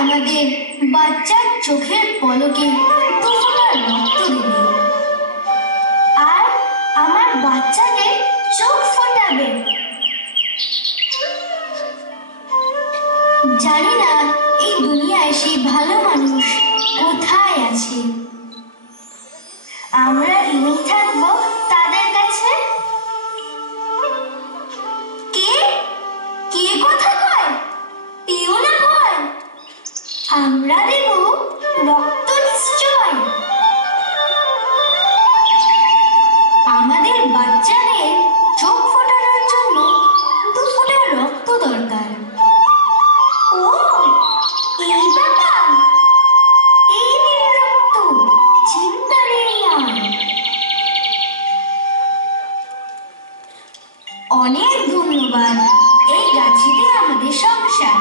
আমাদের বাচ্চার চোখের পলকে দুফোঁটা রক্ত দেবে, আর আমার বাচ্চাদের চোখ ফোটাবে। জানি না এই দুনিয়ায় সেই ভালো মানুষ কোথায় আছে। আমরা ঋণী থাকবো তাদের কাছে। কে কে কথা কয়? পেও না ভয়, আমরা দেব রক্ত নিশ্চয়। আমাদের বাচ্চাদের চোখ ফোটানোর জন্য দুফোঁটা রক্ত দরকার। ও এই ব্যাপার, এই নীল রক্ত, চিন্তা নেই আর। অনেক ধন্যবাদ, এই গাছিতে আমাদের সংসার।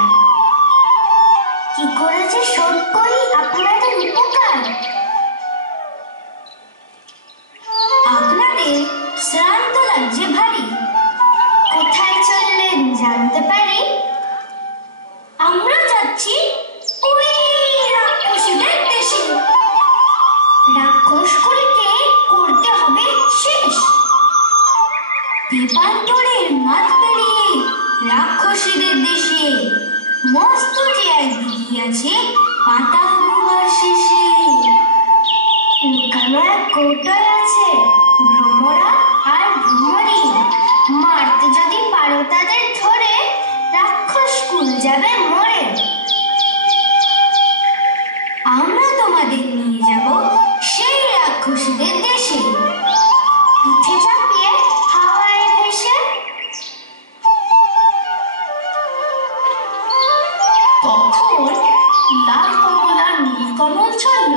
কি করে যে শোধ করি আপনাদের উপকার। আপনাদের শ্রান্ত লাগছে ভারী, কোথায় চললেন জানতে পারি? আমরা যাচ্ছি ওই রাক্ষসীদের দেশে। রাক্ষসগুলিকে করতে হবে শেষ। দীপান্তরের মাঠ পেরিয়ে রাক্ষসীদের দেশে মস্ত যে এক দিঘি আছে পাতাল গুহার শেষে। লুকানো এক কৌটোয় আছে ভ্রমরা আর ভ্রমরী। মারতে যদি পারো তাদের ধরে, রাক্ষস কুল যাবে মরে। আমরা তোমাদের নিয়ে যাব সেই রাক্ষসীদের দেশে, পিঠে চাপিয়ে হাওয়ায় ভেসে। তখন লাল কমল আর নীল কমল চলল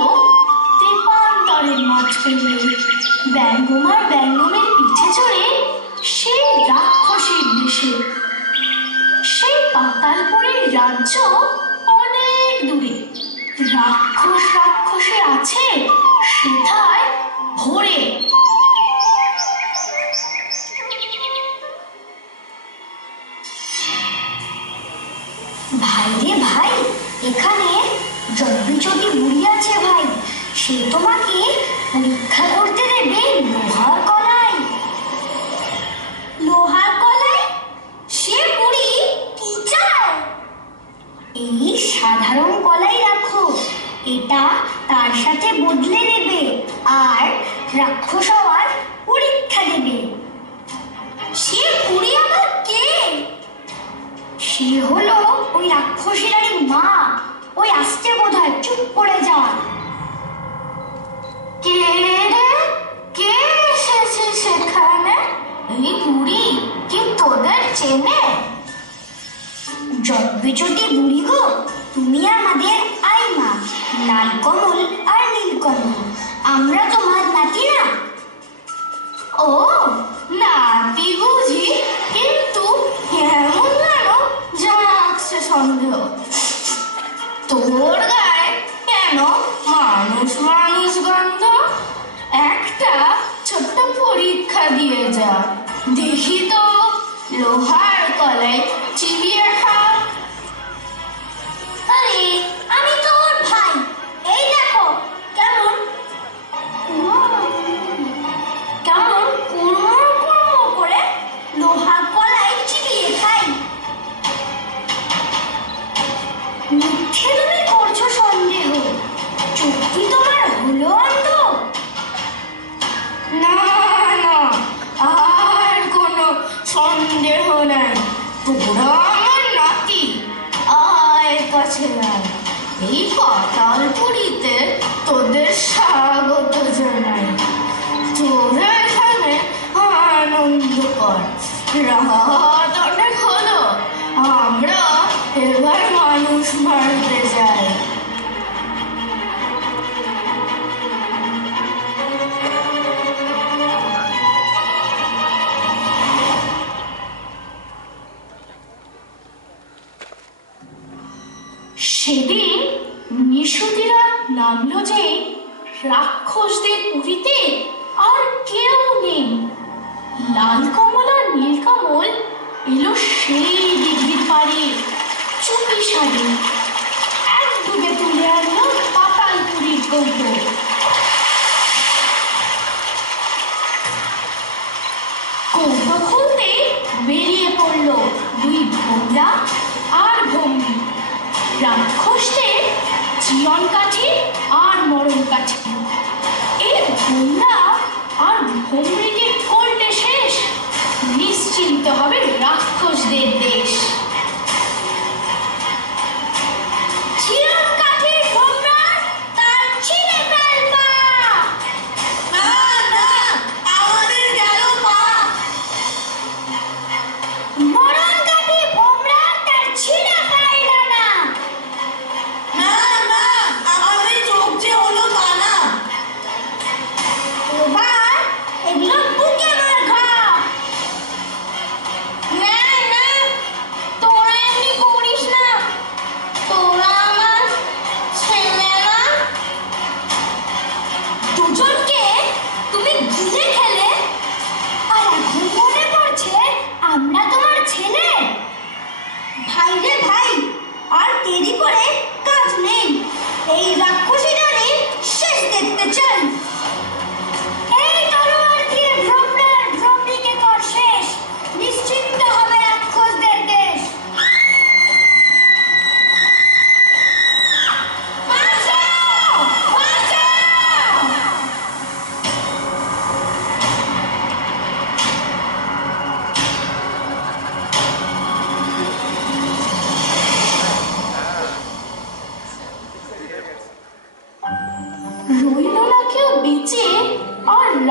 দীপান্তরের মাঠ পেরিয়ে, ব্যঙ্গমার ব্যঙ্গমের পিঠে চড়ে সেই রাক্ষসীর দেশে। সেই পাতালপুরীর রাজ্য অনেক দূরে, রাক্ষসে আছে সেথায় ভরে। ভাই রে ভাই, এখানে জব্বিচটি বুড়ি আছে ভাই, সে তোমাকে পরীক্ষা করতে দেবে লোহার কলাই। লোহার কলাই? সে বুড়ি কি চায়? এই সাধারণ কলাই রাখো, এটা তার সাথে বদলে দেবে আর রাক্ষস হওয়ার পরীক্ষা দেবে। সে বুড়ি আবার কে? সে হলো ওই রাক্ষসীরারই মা। ওই আসছে বোধহয়, চুপ করে যা। কে রে? কে এসেছে সেখানে? এই বুড়ি কি তোদের চেনে? জব্বিচটি বুড়ি গো, তুমি আমাদের আইমা, লাল কমল আর নীল কমল, আমরা তোমার নাতি না? ও নাতি বুঝি, কিন্তু এমন যেন জাগছে সন্দেহ। তোর গায়ে কেন মানুষ মানুষ গন্ধ? একটা ছোট্ট পরীক্ষা দিয়ে যা, দেখি তো লোহার কলাই চিবিয়ে খা। আরে আমি তো ওর ভাই, এই দেখো কেমন কেমন কুড়মো কুড়মো করে লোহার কলাই চিবিয়ে খাই। মিথ্যে তুমি করছো সন্দেহ, চোখ কি তোমার হলো অন্ধ? না না, আর কোনো সন্দেহ নাই, তোরা আমার নাতি। আয় কাছে আয়, এই পাতালপুরীতে তোদের স্বাগত জানাই। তোরা এখানে আনন্দ কর। রাত অনেক হলো, আমরা এবার মানুষ মারতে যাই। সেদিন নিশুতিরা নামলো যে রাক্ষসদের পুরীতে আর কেউ নেই। লাল কমল আর নীল কমল এলো সেই দিঘির পাড়ে চুপি সারে। এক কৌটো। কৌটো খুলতে বেরিয়ে পড়ল দুই ভোমরা আর ভম্বি, রাক্ষসদের জীবন কাঠি আর মরণ কাঠি। এই ভোমরা আর ভম্বরিকে করলে শেষ, নিশ্চিন্ত হবে রাক্ষসদের দেশ।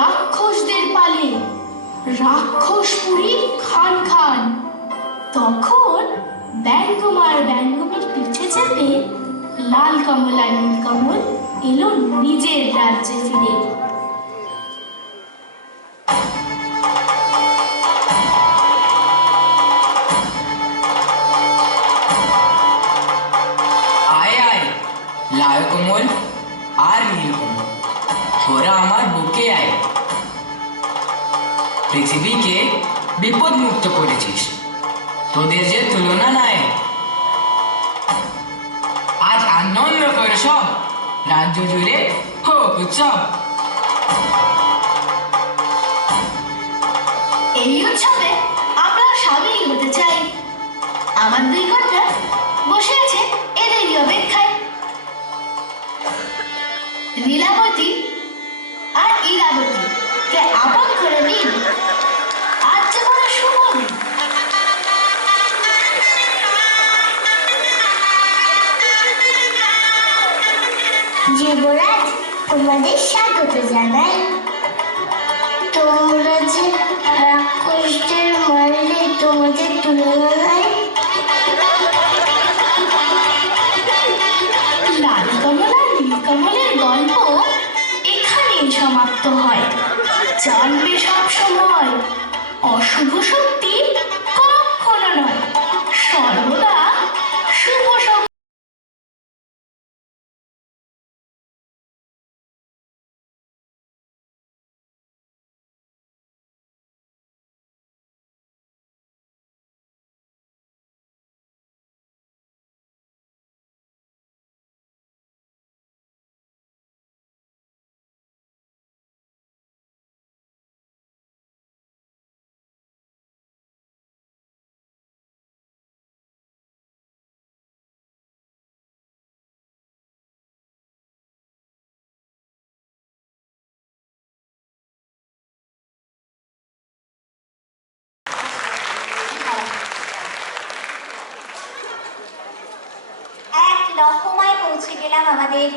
রাক্ষসদের পালে রাক্ষসপুরী খান খান। তখন ব্যঙ্গমার ব্যঙ্গমের পিঠে চেপে লাল কমল আর নীল কমল এলো নিজের রাজ্যে ফিরে। আয় আয় লাল কমল আর নীল কমল, তোরা আমার বুকে আয়। পৃথিবীকে বিপদ মুক্ত করেছিস, তোদের যে তুলনা নাই। আজ আনন্দ করে সব, রাজ্য জুড়ে হোক উৎসব। এই উৎসবে আমরা সামিল হতে চাই। আমার দুই কন্যা বসে আছে এদেরই অপেক্ষায়, লীলাবতী আর ইরাবতী কে আপন করে নিন। আজ যে বড় শুভ দিন। যুবরাজ, তোমাদের স্বাগত জানাই। তোমরা যে রাক্ষসদের মারলে তোমাদের তুলনা নাই। লাল কমল আর নীল কমলের গল্প এখানেই সমাপ্ত হয়। জানবে সব সময় অশুভ শক্তি কখনো নয়, সর্বদা শুভ শক্তি। এক লহমায় পৌঁছে গেলাম আমাদের